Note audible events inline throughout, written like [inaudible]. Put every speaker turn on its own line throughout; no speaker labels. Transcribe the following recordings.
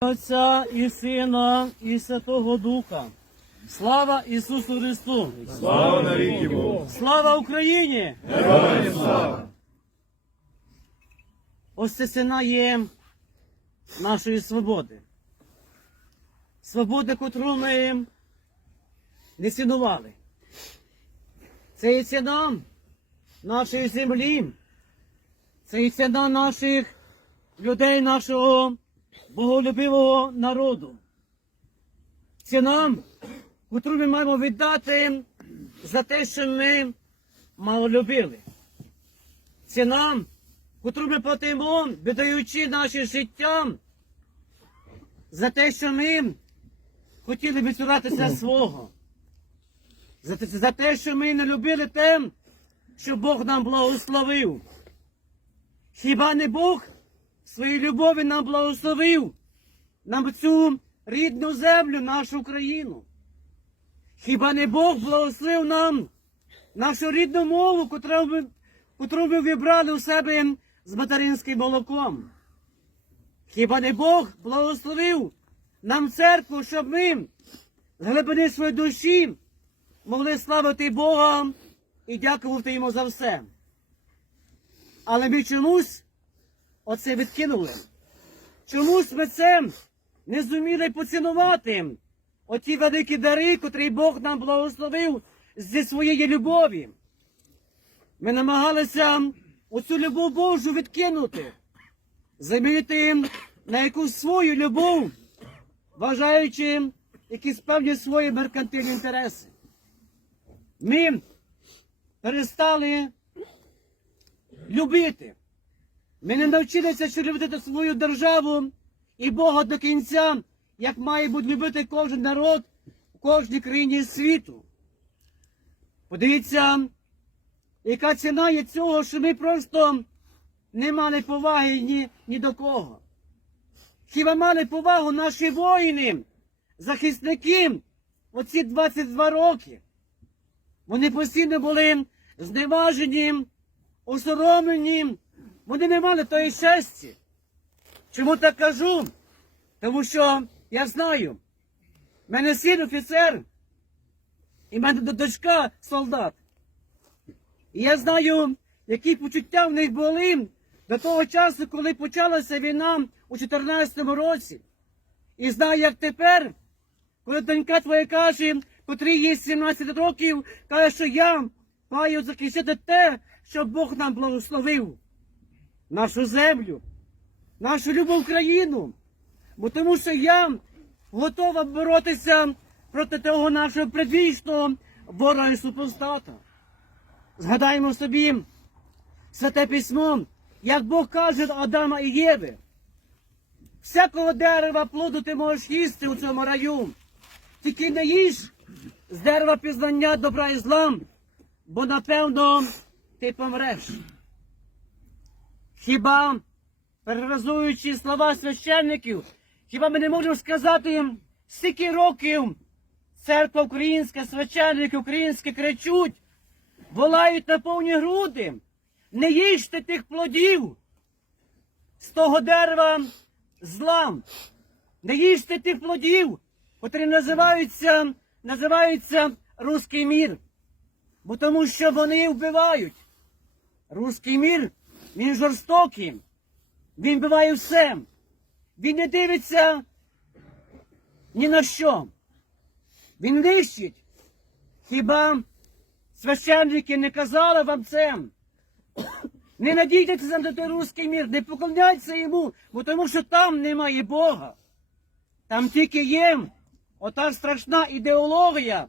Отця і Сина, і Святого Духа. Слава Ісусу Христу!
Слава навіки Богу!
Слава Україні!
Героям слава!
Ось це ціна є нашої свободи. Свободи, котру ми не цінували. Це є ціна нашої землі. Це є ціна наших людей, нашого боголюбивого народу. Ціна, котру ми маємо віддати за те, що ми мало любили. Ціна, котру ми платимо, віддаючи наше життя за те, що ми хотіли відсуратися [clears throat] свого. За те, за те, що ми не любили те, що Бог нам благословив. Хіба не Бог своєю любові нам благословив нам цю рідну землю, нашу країну? Хіба не Бог благословив нам нашу рідну мову, котру ми, ми вибрали у себе з материнським молоком? Хіба не Бог благословив нам церкву, щоб ми з глибини своєї душі могли славити Бога і дякувати йому за все? Але ми чомусь оце відкинули. Чомусь ми це не зуміли поцінувати оті великі дари, котрі Бог нам благословив зі своєї любові. Ми намагалися оцю любов Божу відкинути, замінити на якусь свою любов, вважаючи якісь певні свої меркантильні інтереси. Ми перестали любити. Ми не навчилися ще любити свою державу і Бога до кінця, як має бути любити кожен народ у кожній країні світу. Подивіться, яка ціна є цього, що ми просто не мали поваги ні, ні до кого. Хіба мали повагу наші воїни, захисники оці 22 роки? Вони постійно були зневажені, осоромлені, вони не мали тої щастя. Чому так кажу? Тому що я знаю, в мене син офіцер, і в мене дочка солдат. І я знаю, які почуття в них були до того часу, коли почалася війна у 2014 році. І знаю, як тепер, коли донька твоя каже, котрій є 17 років, каже, що я маю захищати те, що Бог нам благословив. Нашу землю, нашу любу Україну. Бо тому що я готова боротися проти того нашого предвічного ворога і супостата. Згадаємо собі святе письмо, як Бог каже Адама і Єви. Всякого дерева плоду ти можеш їсти у цьому раю. Тільки не їж з дерева пізнання добра і зла, бо напевно ти помреш. Хіба, переразуючи слова священників, хіба ми не можемо сказати їм, скільки років церква українська, священники українські кричуть, волають на повні груди, не їжте тих плодів з того дерева зла, не їжте тих плодів, котрі називаються, називаються Руський мір, бо тому що вони вбивають. Руський мір, він жорстокий, він вбиває все. Він не дивиться ні на що. Він нищить. Хіба священники не казали вам це? Не надійтеся на той руський мір, не поклоняйтеся йому, бо тому що там немає Бога. Там тільки є ота страшна ідеологія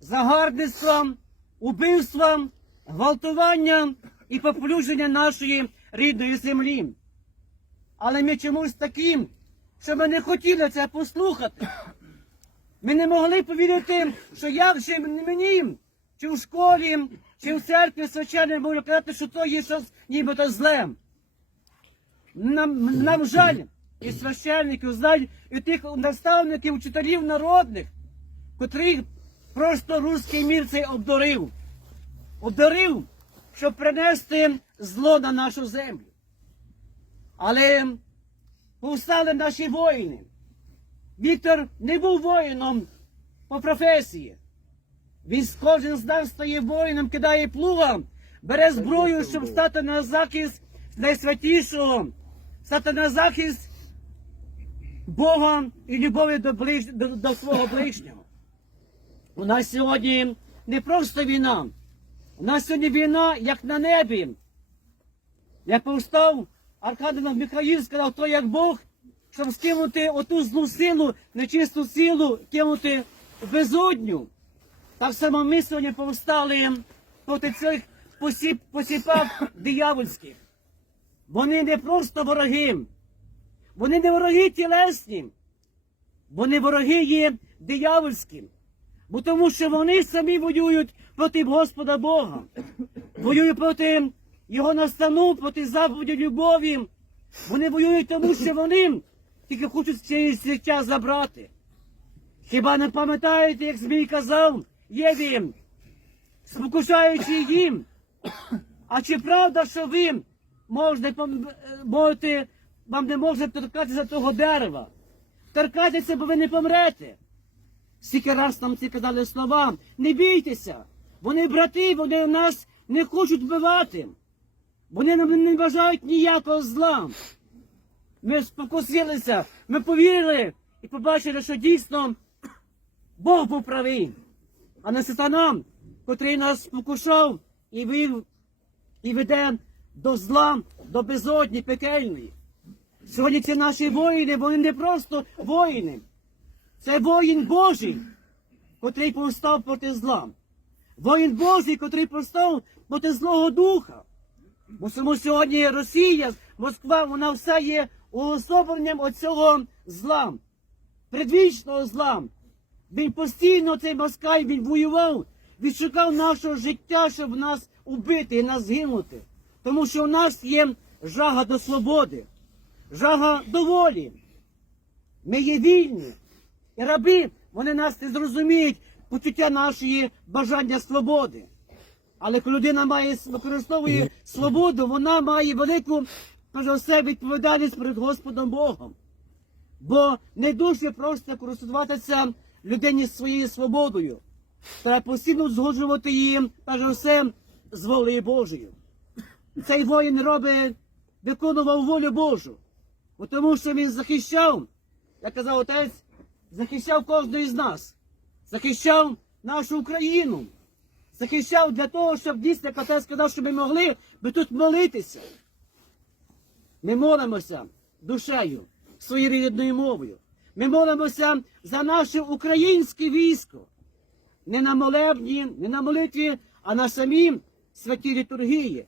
загарбництва, убивства, гвалтування і поплюження нашої рідної землі. Але ми чомусь таким, що ми не хотіли це послухати. Ми не могли повірити, що як же мені, чи в школі, чи в церкві священне можу казати, що то є щось нібито зле. Нам, нам жаль і священників, і тих наставників, учителів народних, котрих просто руський мір цей обдурив. Обдурив, щоб принести зло на нашу землю. Але повстали наші воїни, Віктор не був воїном по професії. Він кожен з нас стає воїном, кидає плуга, бере зброю, щоб стати на захист найсвятішого, стати на захист Бога і любові до, ближ... до, до свого ближнього. У нас сьогодні не просто війна. У нас сьогодні війна, як на небі. Як повстав Аркадій Михаїл, сказав, то як Бог, щоб скинути оту злу силу, нечисту силу, кинути безодню. Так само ми сьогодні повстали проти цих посіп, посіпак диявольських. Вони не просто вороги. Вони не вороги тілесні. Вони вороги є диявольські. Бо тому що вони самі воюють проти Господа Бога. Воюють проти Його настану, проти заповіді любові. Вони воюють тому, що вони тільки хочуть цієї життя забрати. Хіба не пам'ятаєте, як Змій казав Єві, спокушаючи їм? А чи правда, що ви можете, можете вам не можна торкатися того дерева? Торкайтеся, бо ви не помрете. Скільки раз нам ці казали слова, не бійтеся. Вони брати, вони нас не хочуть вбивати. Вони нам не бажають ніякого зла. Ми спокусилися, ми повірили і побачили, що дійсно Бог був правий, а не сатана, котрий нас спокушав і вів, і веде до зла, до безодні пекельної. Сьогодні ці наші воїни, вони не просто воїни. Це воїн Божий, котрий повстав проти зла. Воїн Божий, котрий повстав проти злого духа. Бо тому сьогодні Росія, Москва, вона все є уособленням оцього зла, предвічного зла. Він постійно цей москаль він воював, він шукав нашого життя, щоб нас убити і нас згинути. Тому що у нас є жага до свободи, жага до волі. Ми є вільні. І раби, вони нас не зрозуміють почуття нашої бажання свободи. Але коли людина має використовує свободу, вона має велику за все, відповідальність перед Господом Богом. Бо не дуже просто користуватися людині своєю свободою. Треба постійно згоджувати її, перш все, з волею Божою. Цей воїн робить, виконував волю Божу. Бо Тому що він захищав, як казав отець, захищав кожного із нас, захищав нашу Україну, захищав для того, щоб дійсно, як сказав, щоб ми могли би тут молитися. Ми молимося душею, своєю рідною мовою. Ми молимося за наше українське військо. Не на молебні, не на молитві, а на самій святій літургії.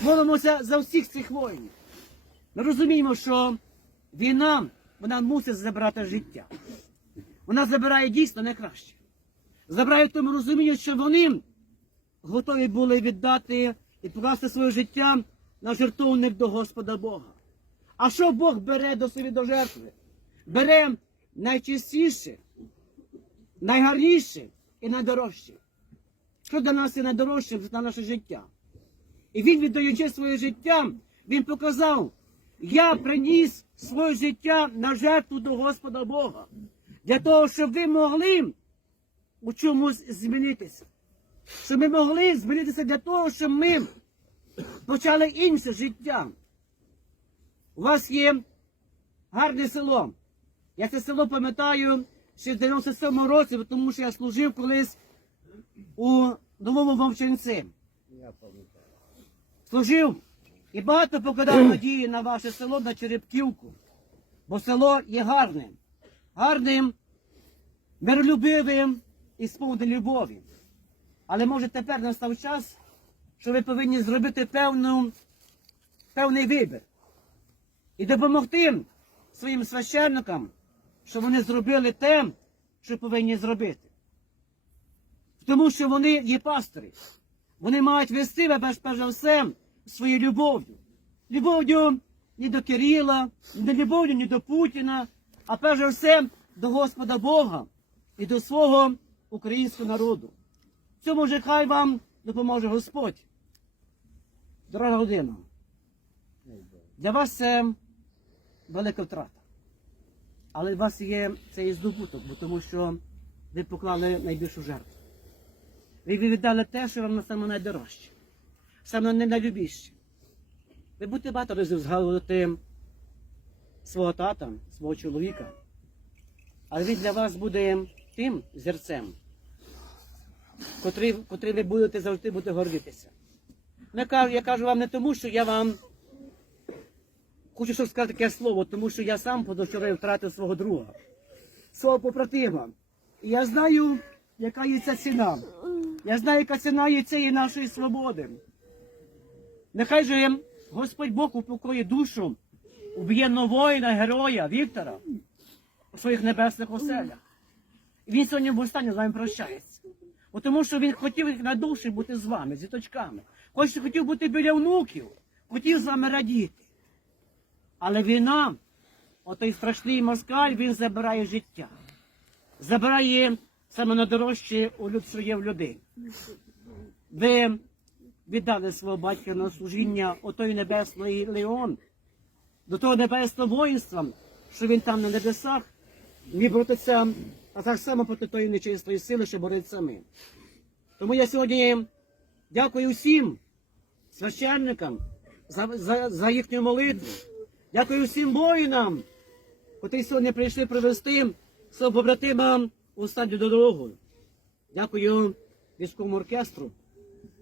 Молимося за всіх цих воїнів. Ми розуміємо, що війна вона мусить забрати життя. Вона забирає дійсно найкраще. Забирає в тому розумінні, що вони готові були віддати і покласти своє життя на жертовник до Господа Бога. А що Бог бере до собі до жертви? Бере найчистіше, найгарніше і найдорожче. Що для нас є найдорожче на наше життя? І він, віддаючи своє життя, він показав, я приніс своє життя на жертву до Господа Бога. Для того, щоб ви могли у чомусь змінитися. Щоб ми могли змінитися для того, щоб ми почали інше життя. У вас є гарне село. Я це село пам'ятаю ще в 97 році, тому що я служив колись у новому мовчанці. Служив і багато покидав [clears throat] надії на ваше село, на Черепківку. Бо село є гарним, гарним, миролюбивим і сповненим любові. Але може тепер настав час, що ви повинні зробити певну, певний вибір і допомогти своїм священникам, щоб вони зробили те, що повинні зробити. Тому що вони є пастори. Вони мають вести себе, перш за все, своєю любов'ю. Любов'ю не до Кирила, не любов'ю ні до Путіна, а перш за все до Господа Бога і до свого українського народу. Цьому же хай вам допоможе Господь. Дорога родина, для вас це велика втрата. Але у вас є цей здобуток, бо тому що ви поклали найбільшу жертву. Ви віддали те, що вам саме найдорожче, саме найлюбіше. Ви будете багато разів згадувати свого тата, свого чоловіка. Але він для вас буде тим зірцем, котрий, ви будете завжди будете гордитися. Я кажу, я кажу вам не тому, що я вам хочу щоб сказати таке слово, тому що я сам позавчора втратив свого друга, свого побратима. І я знаю, яка є ця ціна. Я знаю, яка ціна є цієї нашої свободи. Нехай же Господь Бог упокоїть душу уб'єнного воїна, героя Віктора у своїх небесних оселях. Він сьогодні в останнє з вами прощається. Бо тому що він хотів на душі бути з вами, з діточками. Хоч хотів бути біля внуків, хотів з вами радіти. Але війна, отой страшний москаль, він забирає життя. Забирає саме найдорожче у є в людей. Ви віддали свого батька на служіння отої небесної Леон, до того небесного воїнства, що він там на небесах, міг боротися, а так само проти тої нечистої сили, що бореться самим. Тому я сьогодні дякую всім священникам за, за, за їхню молитву. Дякую всім воїнам, котрі сьогодні прийшли привезти свого побратима у стадію дорогу. Дякую військовому оркестру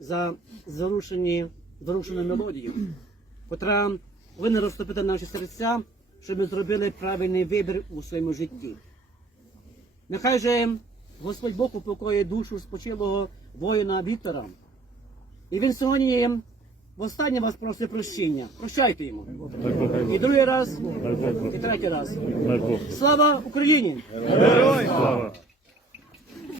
за зарушені, зарушену мелодію, котра повинна розтопити наші серця, щоб ми зробили правильний вибір у своєму житті. Нехай же Господь Бог упокоїть душу спочилого воїна Віктора. І він сьогодні востаннє вас просить прощення. Прощайте йому. І другий раз, і третій раз. Слава Україні!
Героям слава!